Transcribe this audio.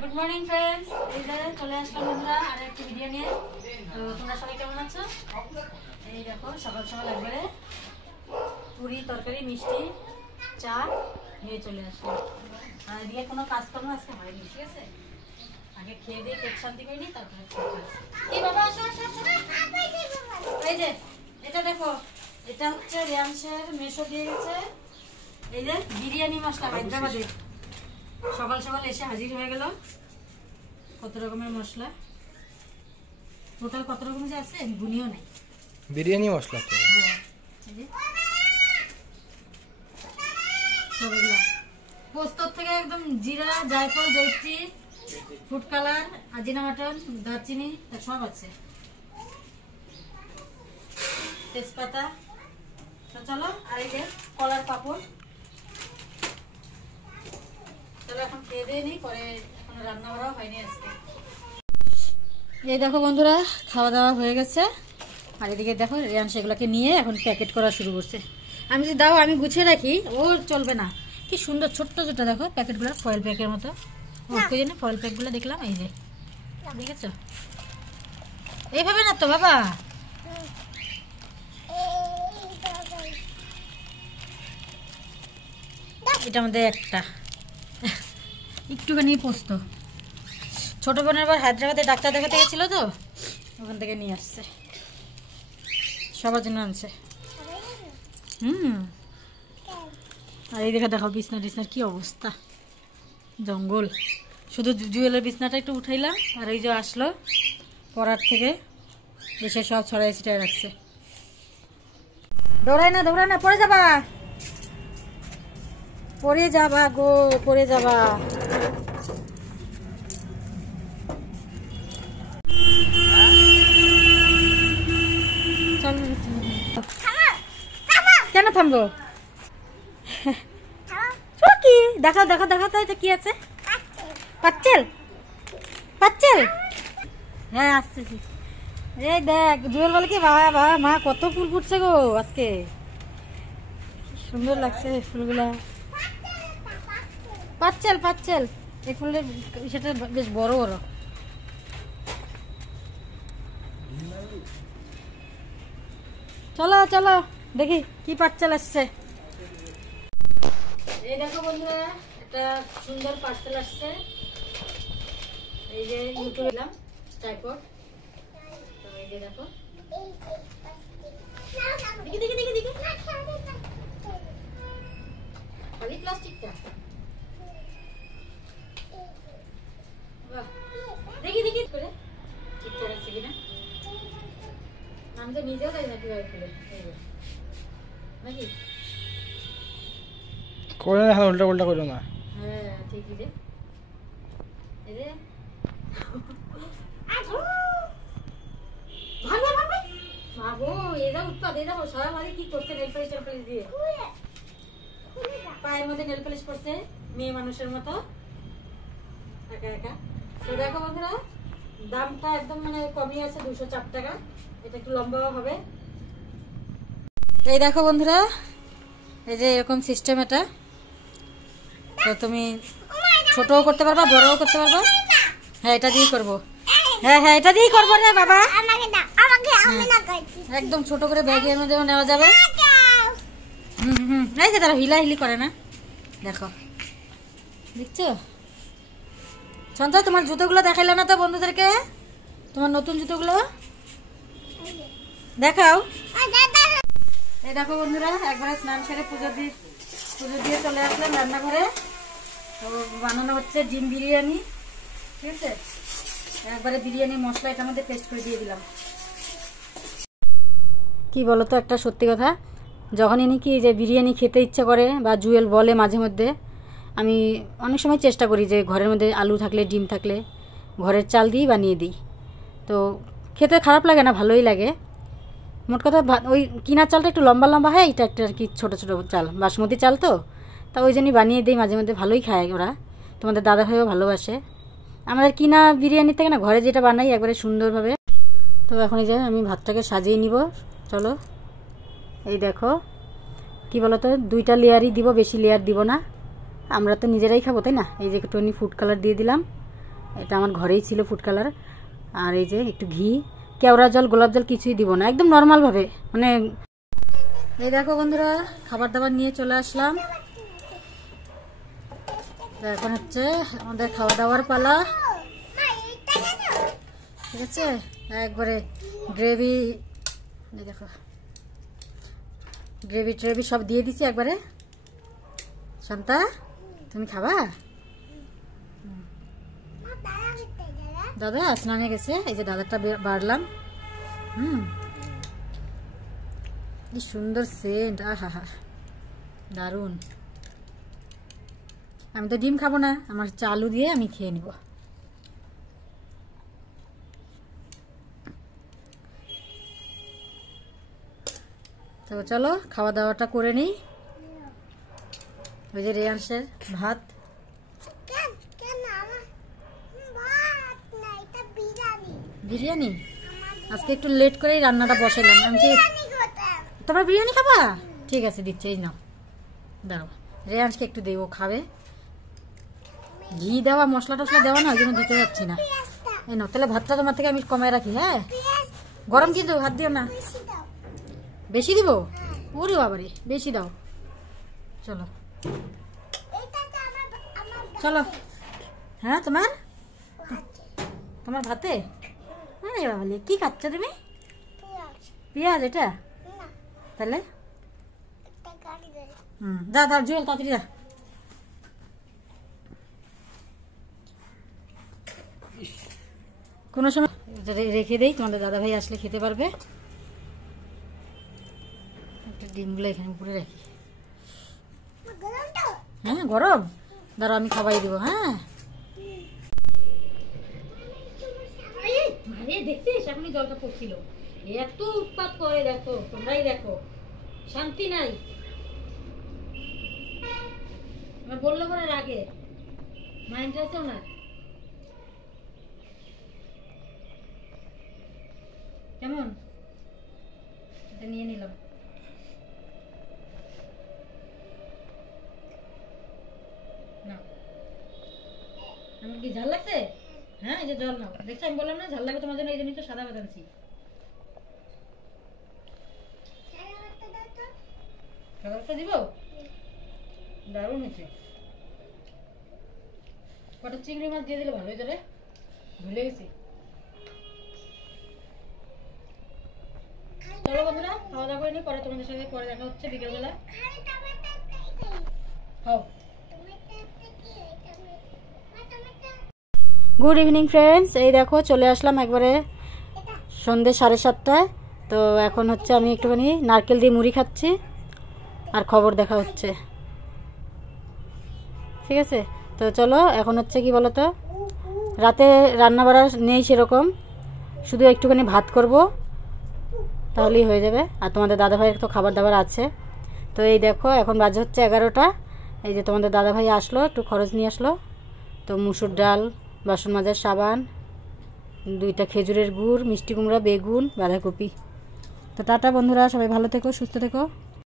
Good morning friends, এই যে চলে আসলাম বন্ধুরা আর একটা ভিডিও নিয়ে। তো তোমরা সবাই কেমন আছো? এই দেখো সকাল সকাল একবারে পুরি তরকারি মিষ্টি চা নিয়ে চলে আসলাম। আর এদিকে কোনো কাজকর্ম আজকে হয়নি, ঠিক আছে? আগে খেয়ে দিয়ে পেট শান্তি করে নিই, তারপরে এই বাবা আসো আসো আসো। এই যে এটা দেখো, এটা হচ্ছে রিয়াংশের মেশো দিয়ে গেছে। এই যে বিরিয়ানি মশলা হায়দ্রাবাদের, সকাল সকাল এসে হাজির হয়ে গেল। কত রকমের মশলা, টোটাল কত রকম যে আছে আমি গুনিও নাই। বিরিয়ানি মশলা তো পোস্তর থেকে একদম জিরা জায়ফল জয়ত্রী ফুড কালার আজিনা মাটন দারচিনি সব আছে, তেজপাতা। তো চলো, আর এই যে কলার পাপড়। চলো এখন খেয়ে দিয়ে নিই, পরে এখন রান্না বাড়াও হয়নি আজকে। এই দেখো বন্ধুরা, খাওয়া দাওয়া হয়ে গেছে। আর এদিকে দেখো রিয়ান সেগুলোকে নিয়ে এখন প্যাকেট করা শুরু করছে। আমি যদি দাও আমি গুছিয়ে রাখি, ও চলবে না। কি সুন্দর ছোট্ট ছোট্ট দেখো প্যাকেটগুলো, ফয়েল প্যাকের মতো। ওই জন্য ফয়েল প্যাকগুলো দেখলাম, এই যে দেখেছো? এইভাবে না তো বাবা, এটার মধ্যে একটা একটুখানি পোস্ত। ছোট বোনের বার হায়দ্রাবাদে ডাক্তার দেখাতে গেছিল, তো ওখান থেকে নিয়ে আসছে, সবার জন্য আনছে। আর এই দেখো বিছনা টিছনার কি অবস্থা, জঙ্গল। শুধু জুয়েলের বিছনাটা একটু উঠাইলাম, আর এই যে আসলো পড়ার থেকে এসে সব ছড়াই ছিটাই রাখছে। দৌড়ায় না দৌড়ায় না, পড়ে যাবা পড়ে যাবা গো, পড়ে যাবা। কেন থামবো? কি দেখাও দেখাও দেখাও তো, এটা কি আছে? পাচ্ছেল পাচ্ছেল, হ্যাঁ আসতেছি। এই দেখ জুয়েল বলে কি, বাবা মা কত ফুল ফুটছে গো আজকে, সুন্দর লাগছে ফুলগুলা। পাচ্ছেল পাচ্ছেল, এই ফুলের সেটা বেশ বড় বড়। চলো চলো দেখি কি পাচ্ছেল আসছে। এই দেখো বন্ধুরা, একটা সুন্দর পার্সেল আসছে। এই যে ইউটিউবে দিলাম ট্রাইপড। তো এই যে দেখো, দেখি দেখি দেখি দেখি খালি প্লাস্টিকটা। দেখি দেখি করে ঠিকঠাক আছে কিনা, আমি তো নিজেও জানি না কিভাবে খুলে নাকি করে না, উল্টা উল্টা করো না। হ্যাঁ ঠিকই রে। এই যে মাগো, এরা উৎপাদ, এই দেখো সারা বাড়ি কি করছে, নেল পালিশ টেল পালিশ দিয়ে পায়ের মধ্যে নেল পালিশ করছে মেয়ে মানুষের মতো একা একা। তো দেখো বন্ধুরা, দামটা একদম মানে কমই আছে, 204 টাকা। এটা একটু লম্বাও হবে। এই দেখো বন্ধুরা, এই যে এরকম সিস্টেম এটা। তো তুমি ছোটও করতে পারবা, বড়ও করতে পারবা। হ্যাঁ এটা দিয়েই করবো, হ্যাঁ হ্যাঁ এটা দিয়েই করবো রে বাবা। একদম ছোট করে ব্যাগের মধ্যে নেওয়া যাবে। এই যে তারা হিলাহিলি করে না, দেখো দেখছো? সঞ্জয় তোমার জুতোগুলো দেখাইলে না তো বন্ধুদেরকে, তোমার নতুন জুতোগুলো দেখাও। এই দেখো বন্ধুরা, একবারে স্নান সেরে পুজো দিয়ে চলে আসলাম রান্নাঘরে। তো বানানো হচ্ছে ডিম বিরিয়ানি, ঠিক আছে? একবারে বিরিয়ানি মশলা এটার মধ্যে পেস্ট করে দিয়ে দিলাম। কি বলতো একটা সত্যি কথা, যখনই নাকি যে বিরিয়ানি খেতে ইচ্ছা করে বা জুয়েল বলে মাঝে মধ্যে, আমি অনেক সময় চেষ্টা করি যে ঘরের মধ্যে আলু থাকলে ডিম থাকলে ঘরের চাল দিয়েই বানিয়ে দিই। তো খেতে খারাপ লাগে না, ভালোই লাগে। মোট কথা ওই কিনার চালটা একটু লম্বা লম্বা হয়, এটা একটা আর কি ছোটো ছোটো চাল, বাসমতি চাল তো, তা ওই জন্যই বানিয়ে দিই মাঝে মধ্যে, ভালোই খায় ওরা। তোমাদের দাদা ভাইও ভালোবাসে। আমাদের কিনা বিরিয়ানির থেকে না ঘরে যেটা বানাই একবারে সুন্দরভাবে। তো এখন এই যে আমি ভাতটাকে সাজিয়ে নিব, চলো। এই দেখো কি বলতো, 2টা লেয়ারই দিব, বেশি লেয়ার দিব না। আমরা তো নিজেরাই খাবো, তাই না? এই যে একটুখানি ফুড কালার দিয়ে দিলাম, এটা আমার ঘরেই ছিল ফুড কালার। আর এই যে একটু ঘি, কেওড়া জল, গোলাপ জল কিছুই দিব না, একদম নর্মালভাবে। মানে এই দেখো বন্ধুরা, খাবার দাবার নিয়ে চলে আসলাম। এখন হচ্ছে আমাদের খাওয়া দাওয়ার পালা, ঠিক আছে? একবারে গ্রেভি, দেখো গ্রেভি ট্রেভি সব দিয়ে দিছি একবারে। শান্তা, তুমি খাবা? দাদা স্নানে গেছে, এই যে দাদাটা বাড়লাম। কি সুন্দর সেন্ট, আহা হা, দারুন। আমি তো ডিম খাবো না, আমার চালু দিয়ে আমি খেয়ে নিব। তো চলো খাওয়া দাওয়াটা করে নিই। ওই যে রেয়াংশের ভাত, বিরিয়ানি। আজকে একটু লেট করেই রান্নাটা বসাইলাম। আমি তোমরা বিরিয়ানি খাবা? ঠিক আছে, দিচ্ছি, এই নাও, দাঁড়াও। রেয়াংশকে একটু দেবো, খাবে। ঘি দেওয়া, মশলা টসলা দেওয়া না, ওই জন্য দিতে যাচ্ছি না। এই নাও, তাহলে ভাতটা তোমার থেকে আমি কমায় রাখি। হ্যাঁ, গরম কিন্তু, হাত দিও না। বেশি দিব? ওরে বাবারে, বেশি দাও। চলো চলো। হ্যাঁ, তোমার ভাতে? আরে বাবালে, কি খাচ্ছ তুমি? পেঁয়াজ? এটা তাহলে যা যা, জল তাড়াতাড়ি যা। কোনো সময় রেখে দেই, তোমাদের দাদা ভাই আসলে খেতে পারবে। ডিমগুলো এখানে উপরে রাখি। হ্যাঁ, গরম, দাঁড়াও আমি খাবাই দিব। হ্যাঁ, দেখছিস এখনই জলটা পড়ছিল। এত উৎপাত করে, দেখো তোমরাই দেখো, শান্তি নাই। আমার বললো পরে রাগে, মাইন্ড আছে ওনার। কেমন, এটা নিয়ে নিলাম। না, আমার কি ঝাল লাগছে? হ্যাঁ, এই যে জল নাও। দেখছো, আমি বললাম না ঝাল লাগবে তোমার জন্য, এই জন্যই তো সাদা ভাত আনছি। সাদা ভাতটা দিব? দারুণ হয়েছে। কটা চিংড়ি মাছ দিয়ে দিলে ভালো হয়েছে রে, ভুলে গেছি। চলো বন্ধুরা, খাওয়া দাওয়া করে নি, পরে তোমাদের সঙ্গে পরে দেখা হচ্ছে বিকেলবেলা। গুড ইভিনিং ফ্রেন্ডস, এই দেখো চলে আসলাম একবারে সন্ধ্যে 7:30টায়। তো এখন হচ্ছে আমি একটুখানি নারকেল দিয়ে মুড়ি খাচ্ছি আর খবর দেখা হচ্ছে, ঠিক আছে? তো চলো, এখন হচ্ছে কি বলতো, রাতে রান্না বাড়া নেই সেরকম, শুধু একটুখানি ভাত করব, তাহলেই হয়ে যাবে। আর তোমাদের দাদাভাইয়ের তো খাবার দাবার আছে। তো এই দেখো এখন বাজে হচ্ছে 11টা। এই যে তোমাদের দাদাভাই আসলো, একটু খরচ নিয়ে আসলো। তো মুসুর ডাল, বাসন মাজার সাবান, 2টা খেজুরের গুড়, মিষ্টি কুমড়া, বেগুন, বাঁধাকপি। তো টাটা বন্ধুরা, সবাই ভালো থেকো, সুস্থ থেকো।